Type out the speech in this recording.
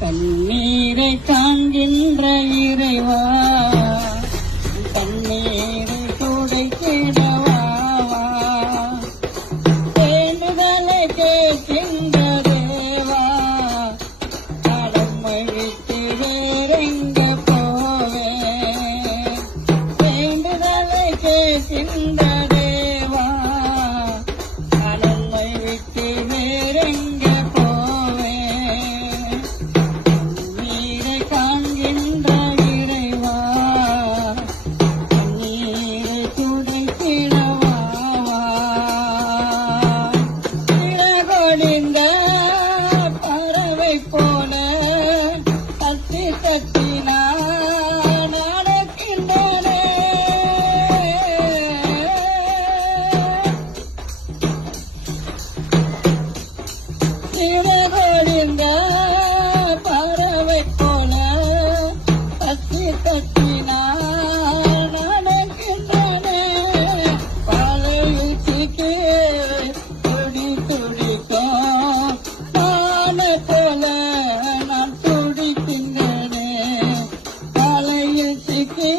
கண்ணீரை காண்கின்ற இறைவா, கண்ணீரை துடைத்திடவா, வேண்டுதலை கேட்கின்ற தேவா, கடமை விட்டு வேறெங்க போவேன். வேண்டுதலை கேட்கின்ற தேவா, கடமை விட்டு வேறெங்க போவேன். கண்ணீரை காண்கின்ற இறைவா, கண்ணீரை துடைத்திடவா, இறகொடிந்த பறவை போல தத்தி தத்தி நான் நடக்கின்றனே. இறகொடிந்த பறவை போல தத்தி தத்தி நான் நடக்கின்றனே. பழையில் சிக்கி துடி துடிக்கும் மானை போல நான் துடிக்கின்றனே. பழையில் சிக்கி